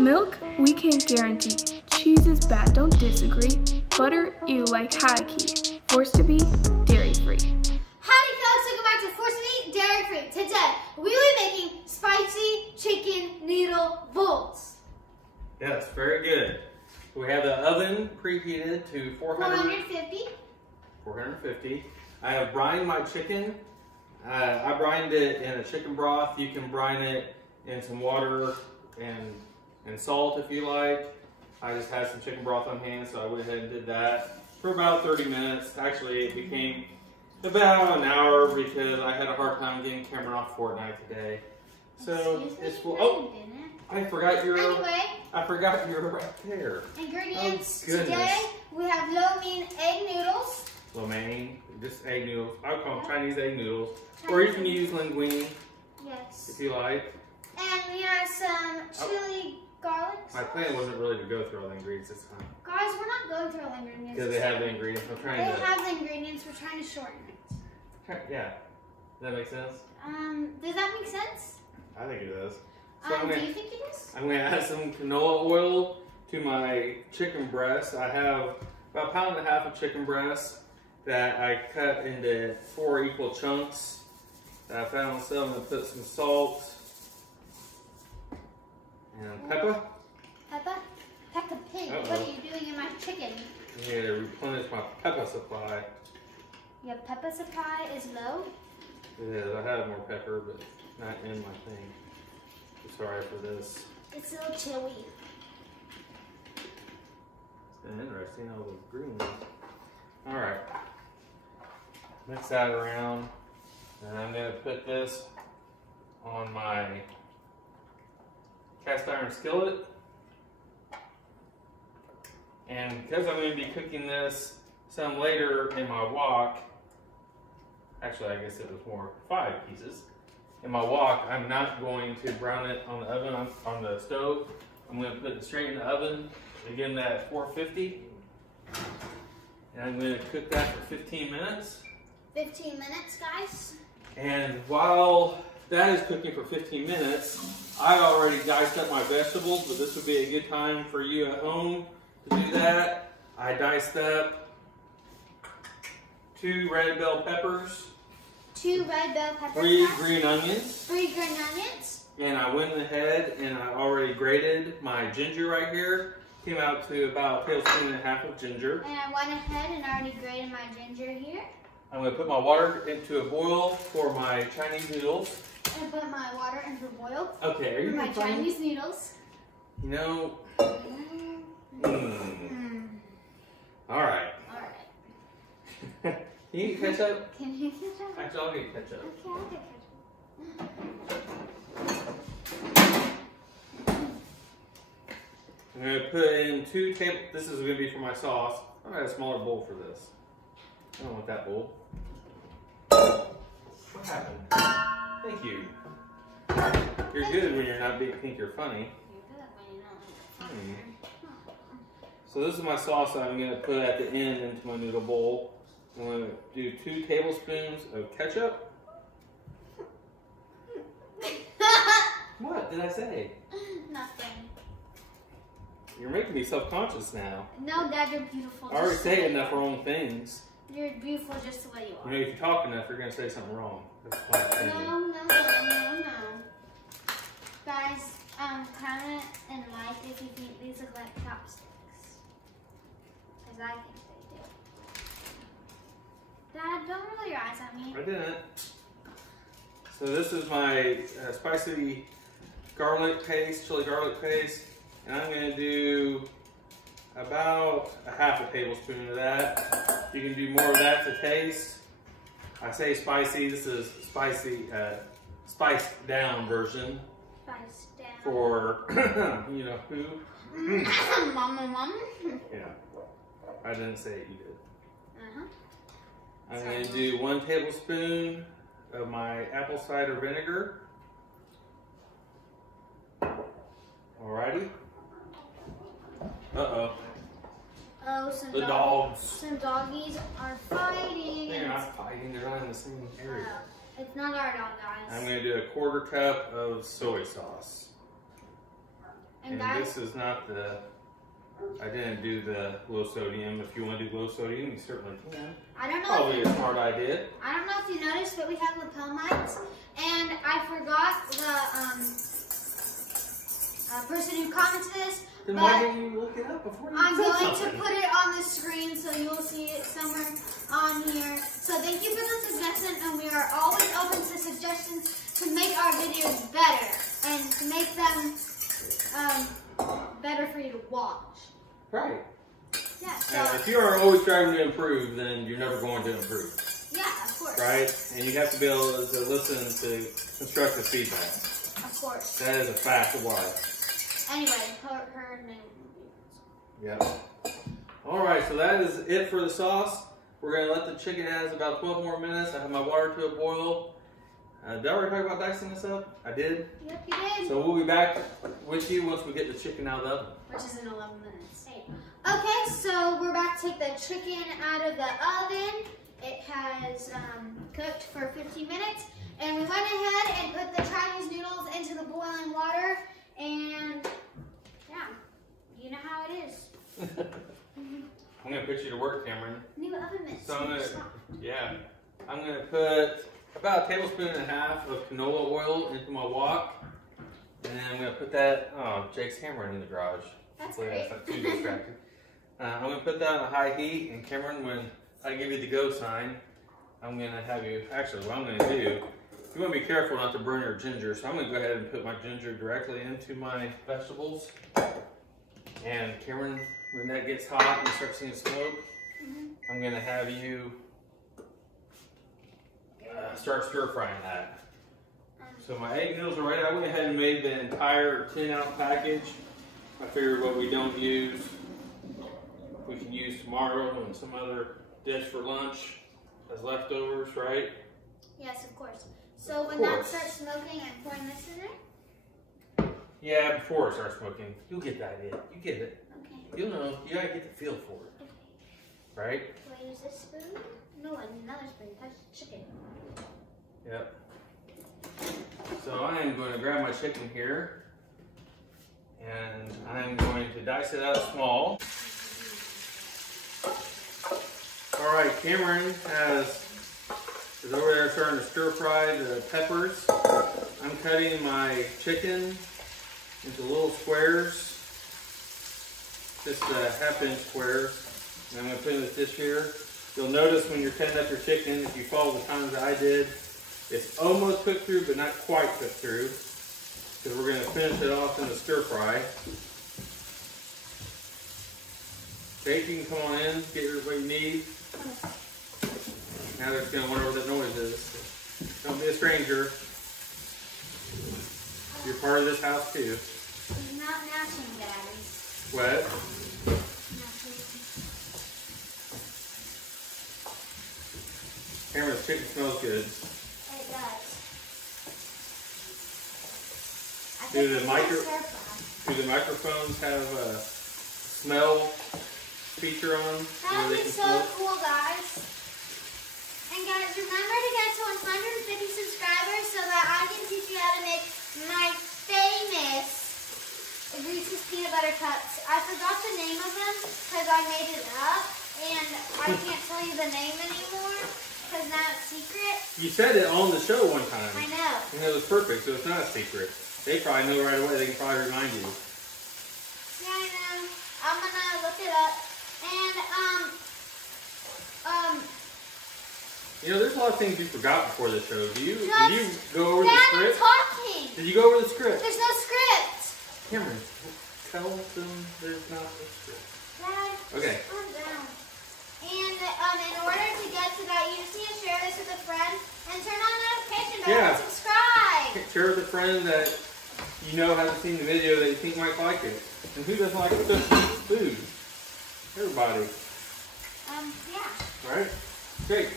Milk, we can't guarantee. Cheese is bad, don't disagree. Butter, ew, like high key. Forced to be dairy-free. Howdy folks, welcome back to Forced to Be Dairy-Free. Today, we will be making spicy chicken noodle bowls. Yes, very good. We have the oven preheated to 450. I have brined my chicken. I brined it in a chicken broth. You can brine it in some water and salt if you like. I just had some chicken broth on hand, so I went ahead and did that for about 30 minutes. Actually, it became about an hour because I had a hard time getting Cameron off Fortnite today. So it's full. Oh, I forgot you're. Anyway, I forgot you're right there. Ingredients oh, today: we have lo mein egg noodles. Lo mein, just egg noodles. I would call them Chinese egg noodles, or you can use linguine. Yes. If you like. And we have some chili garlic sauce. My plan wasn't really to go through all the ingredients this time. Guys, we're not going through all the ingredients. Because they have the ingredients. I'm trying to. They have the ingredients. We're trying to shorten it. Yeah. Does that make sense? Does that make sense? I think it does. So do you think it is? I'm going to add some canola oil to my chicken breast. I have about 1.5 pounds of chicken breast that I cut into 4 equal chunks. I found some. I'm going to put some salt and pepper. Pepper? Peppa Pig. Uh-oh. What are you doing in my chicken? I need to replenish my pepper supply. Your pepper supply is low? It is. I have more pepper, but not in my thing. Sorry for this. It's a little chilly. It's been interesting, all those greens. Alright. Mix that around. And I'm going to put this on my cast iron skillet. And because I'm going to be cooking this some later in my wok, actually I guess it was more 5 pieces. In my wok, I'm not going to brown it on the oven, on the stove. I'm going to put it straight in the oven, again at 450. And I'm going to cook that for 15 minutes. 15 minutes, guys. And while that is cooking for 15 minutes, I've already diced up my vegetables, but this would be a good time for you at home to do that. I diced up 2 red bell peppers. 2 red bell peppers. 3 green onions. 3 green onions. And I went ahead and I already grated my ginger right here. Came out to about 1.5 tablespoons of ginger. And I went ahead and already grated my ginger here. I'm going to put my water into a boil for my Chinese noodles. And put my water into a boil. Okay, are you for my funny? Chinese noodles. You know. All right. All right. Can you get ketchup? Can you get ketchup? Actually, I'll get ketchup. Okay, I'll get ketchup. I'm going to put in 2 tablespoons. This is going to be for my sauce. I'm going to have a smaller bowl for this. I don't want that bowl. What happened? Thank you. You're good when you're not being think you're funny. You're good when you're not funny. So this is my sauce that I'm going to put at the end into my noodle bowl. I'm going to do 2 tablespoons of ketchup. What did I say? Nothing. You're making me self-conscious now. No, Dad, you're beautiful. I already say enough wrong things. You're beautiful just the way you are. You know, if you talk enough, you're going to say something wrong. That's my opinion. No. Guys, comment and like if you think these look like chopsticks. Because I think they do. Dad, don't roll your eyes at me. I didn't. So this is my spicy garlic paste, chili garlic paste. And I'm going to do about 1/2 tablespoon of that. You can do more of that to taste. I say spicy, this is spicy, spiced down version. Spiced down. For, you know who? Mama. Yeah. I didn't say it, you did. Uh-huh. I'm going to do 1 tablespoon of my apple cider vinegar. Alrighty. Uh-oh. Oh, some The dogs. Some doggies are fighting. They're not fighting, they're not in the same area. It's not our dog, guys. I'm going to do 1/4 cup of soy sauce. And this is not the, I didn't do the low sodium. If you want to do low sodium, you certainly can. I don't know. Probably a smart idea. I don't know if you noticed, but we have lapel mics. And I forgot the person who commented this. Then why didn't you look it up before you I'm said going something? to put it on the screen so you will see it somewhere on here. So thank you for the suggestion, and we are always open to suggestions to make our videos better and to make them better for you to watch. Right. Yeah. So, If you are always striving to improve, then you're never going to improve. yeah, of course. Right? And you have to be able to listen to constructive feedback. Of course. That is a fact of life. Anyway, her name will be. Yep. All right, so that is it for the sauce. We're going to let the chicken add about 12 more minutes. I have my water to a boil. Did I already talk about dicing this up? I did? Yep, you did. So we'll be back with you once we get the chicken out of the oven. Which is in 11 minutes. Okay, so we're about to take the chicken out of the oven. It has cooked for 15 minutes. And we went ahead and put the Chinese noodles into the boiling water. And yeah, you know how it is. I'm going to put you to work, Cameron. New oven mitts. So I'm going to put about a tablespoon and a half of canola oil into my wok. And then I'm going to put that, Jake's hammering in the garage. That's Hopefully great. that's not too distracting. I'm going to put that on a high heat, and Cameron, when I give you the go sign, I'm going to have you, actually what I'm going to do, you want to be careful not to burn your ginger, so I'm going to go ahead and put my ginger directly into my vegetables. And Cameron, when that gets hot and you start seeing smoke, I'm going to have you start stir frying that. So my egg noodles are ready. I went ahead and made the entire 10-ounce package. I figured what we don't use, we can use tomorrow in some other dish for lunch as leftovers, right? Yes, of course. So when that starts smoking, I'm pouring this in there? Yeah, before it starts smoking. You'll get the idea. You get it. Okay. You'll know. You gotta get the feel for it. Okay. Right? Do I use this spoon? No, I need another spoon. That's chicken. Yep. So I am going to grab my chicken here, and I'm going to dice it out small. All right, Cameron is over there starting to stir fry the peppers. I'm cutting my chicken into little squares, just half-inch squares. And I'm going to put in this dish here. You'll notice when you're cutting up your chicken, if you follow the times that I did, it's almost cooked through, but not quite cooked through, because we're going to finish it off in the stir fry. Jake, you can come on in, get what you need. Now they're just going to wonder what that noise is. Don't be a stranger. You're part of this house too. It's not matching, Daddy. What? Cameron's chicken smells good. It does. Do the microphones have a smell feature on them? That would be so cool, guys. And guys, remember to get to 150 subscribers so that I can teach you how to make my famous Reese's peanut butter cups. I forgot the name of them because I made it up, and I can't tell you the name anymore because now it's secret. You said it on the show one time. I know. And it was perfect, so it's not a secret. They probably know right away. They can probably remind you. Yeah, I know. I'm gonna look it up. And you know, there's a lot of things you forgot before the show. Did you go over Dad, the script? I'm talking. Did you go over the script? There's no script. Cameron, tell them there's not a script. Dad, Okay. calm down. And in order to get to that, you just need to share this with a friend and turn on notification bell and subscribe. Share with a friend that you know hasn't seen the video that you think might like it. And who doesn't like to cook and eat food? Everybody. Yeah. Right? Great.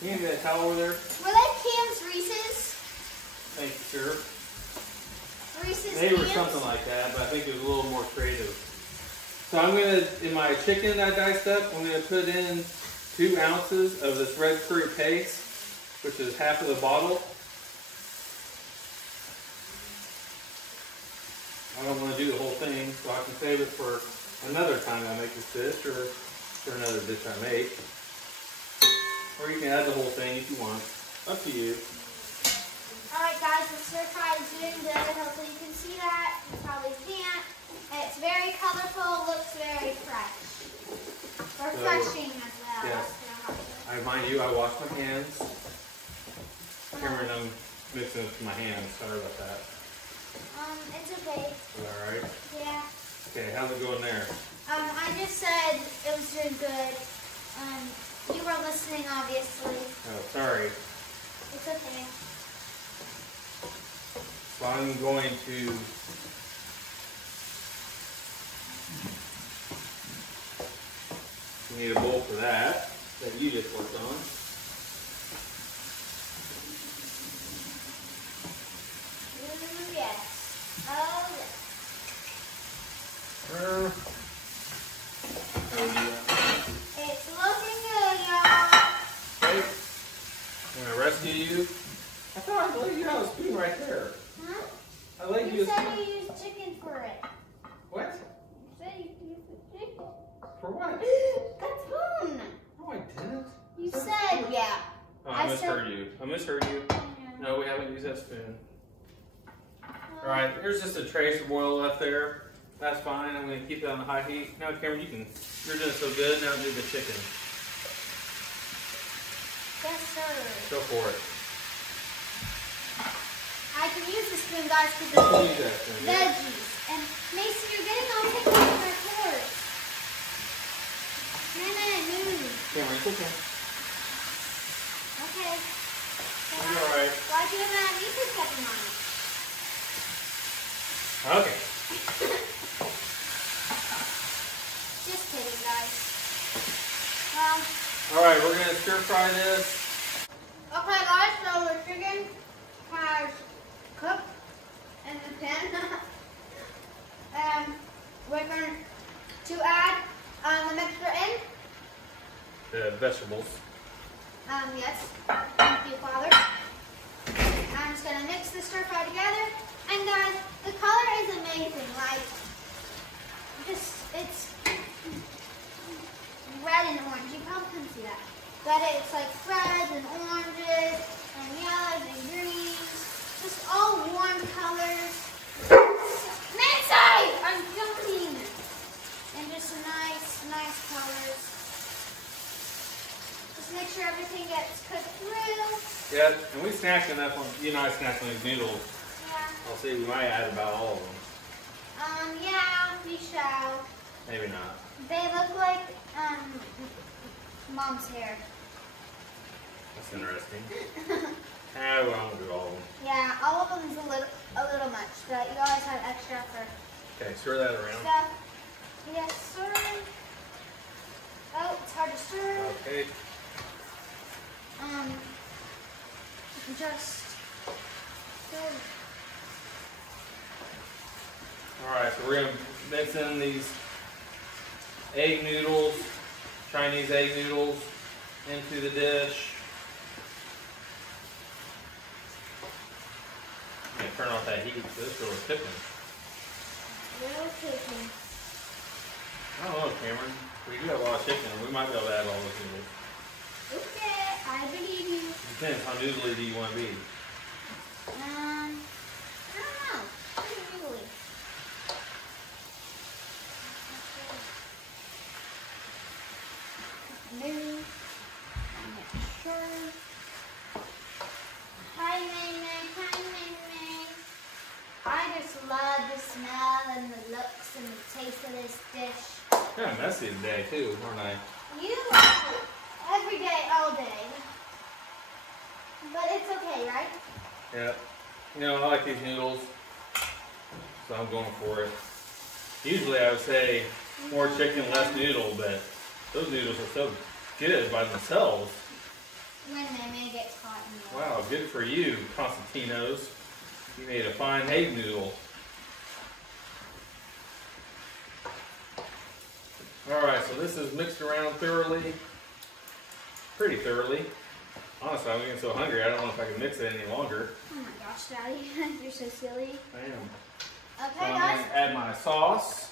Can you get that towel over there? Were they Cam's Reese's? Thank you, sir. Reese's They were Cam's? something like that, but I think it was a little more creative. So I'm going to, in my chicken that I diced up, I'm going to put in 2 ounces of this red curry paste, which is half of the bottle. I don't want to do the whole thing save it for another time I make this dish or for another dish I make. Or you can add the whole thing if you want. Up to you. Alright guys, the stir fry is doing good. Hopefully you can see that. You probably can't. It's very colorful, looks very fresh. Refreshing as well. Yes. Mind you, I wash my hands. Cameron, I'm mixing it to my hands. Sorry about that. It's okay. Alright. Yeah. Okay, how's it going there? I just said it was doing good. You were listening, obviously. Oh, sorry. It's okay. So I'm going to you need a bowl for that you just worked on. Ooh, yes. Oh, yes. It's looking good, y'all. Okay. I'm going to rescue you. I thought I laid you out a spoon right there. Huh? I laid you You a said spoon. you used chicken for it. What? You said you used the chicken. For what? A spoon. No, I didn't. You said, yeah. Oh, I misheard you. I misheard you. No, we haven't used that spoon. Alright, there's just a trace of oil left there. That's fine. I'm going to keep it on high heat. Now, Cameron, you're doing so good. Now do the chicken. Yes, sir. Go for it. I can use the spoon, guys, You because can it's use that spoon. Yeah. veggies. And Mason, you're getting all picked up in my forks. Move. Cameron, it's okay. Okay. It's alright. Why do you have me pick up in mine? Okay. Just kidding, guys. Alright, we're going to stir fry this. Okay, guys, so the chicken has cooked in the pan. We're going to add the mixture in. The vegetables. Yes. Thank you, Father. I'm just going to mix the stir fry together. And guys, the color is amazing. Like, it's red and orange. You probably couldn't see that. But it's like reds and oranges and yellows and greens. Just all warm colors. Nancy! I'm joking. And just nice colors. Just make sure everything gets cooked through. Yeah, and we snacked enough on, you and I snacked on these noodles. Yeah. I'll say we might add about all of them. Yeah, we shall. Maybe not. They look like, Mom's hair. That's interesting. We won't do all of them. Yeah, all of them is a little much, but you always have extra for Okay, stir that around. stuff. Yes, sir. Oh, it's hard to stir. Okay. Just stir. Alright, so we're going to mix in these egg noodles, Chinese egg noodles, into the dish. I'm going to turn off that heat because this really cooking. Little chicken. I don't know, Cameron. We do have a lot of chicken. We might be able to add all those noodles. Okay, I believe you. Depends, how noodly do you want to be? I don't know. Pretty noodly. Move. Make sure. Hi, May May. Hi, May May. I just love the smell and the looks and the taste of this dish. Kind of messy today too, aren't I? You every day, all day. But it's okay, right? Yeah. You know, I like these noodles, so I'm going for it. Usually I would say more chicken, less noodle, but those noodles are so good by themselves. When May gets caught in the Wow, good for you, Constantinos. You made a fine egg noodle. Alright, so this is mixed around thoroughly. Pretty thoroughly. Honestly, I'm getting so hungry, I don't know if I can mix it any longer. Oh my gosh, Daddy, you're so silly. I am. Okay, So I'm guys. going to add my sauce.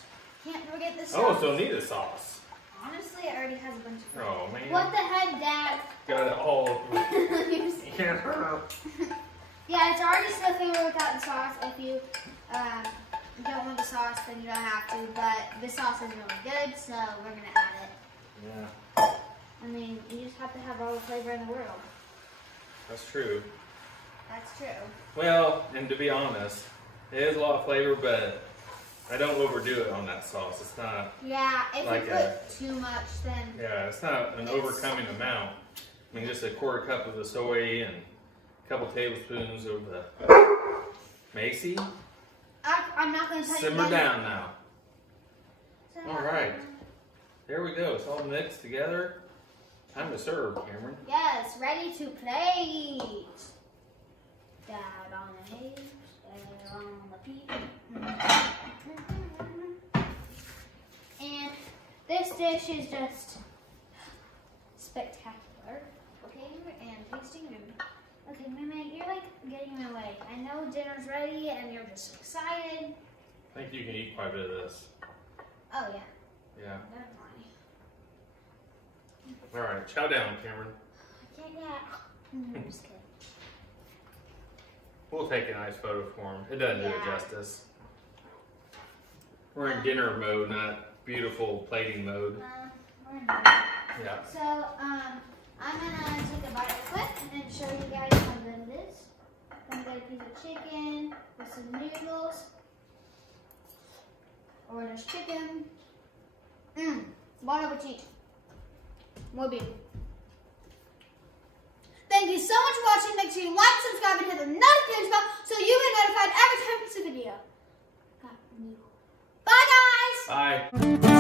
Can't forget the sauce. I almost don't need a sauce. Honestly, it already has a bunch of flavor. Oh man. What the heck, Dad? Got it all. You're Yeah. Yeah, it's already still flavor without the sauce. If you don't want the sauce, then you don't have to. But the sauce is really good, so we're gonna add it. Yeah. I mean, you just have to have all the flavor in the world. That's true. That's true. Well, and to be honest, it is a lot of flavor, but I don't overdo it on that sauce. It's not. Yeah, if Like you put too much, then Yeah, it's not an overcoming amount. I mean, just a quarter cup of the soy and a couple tablespoons of the Macy. I'm not gonna tell you. Simmer down now. Simmer All right. down. There we go. It's all mixed together. Time to serve, Cameron. Yes, ready to plate. Dad on the hay, dad on the feet. And this dish is just spectacular. Okay, and tasting good. Okay, Mimi, you're like getting in my way. I know dinner's ready and you're just excited. I think you can eat quite a bit of this. Oh yeah, Yeah. definitely. All right, chow down, Cameron. I can't yet. I'm just kidding. We'll take a nice photo for him. It doesn't do it Yeah. justice. We're in dinner mode, not beautiful plating mode. We're in Yeah. So, I'm gonna take a bite real quick and show you guys how good it is. I'm gonna get a piece of chicken with some noodles. Or just chicken. Bon appetit. Muy bien. Thank you so much for watching. Make sure you like, subscribe, and hit the notification bell so you get notified every time I post a video. Bye, guys! Bye.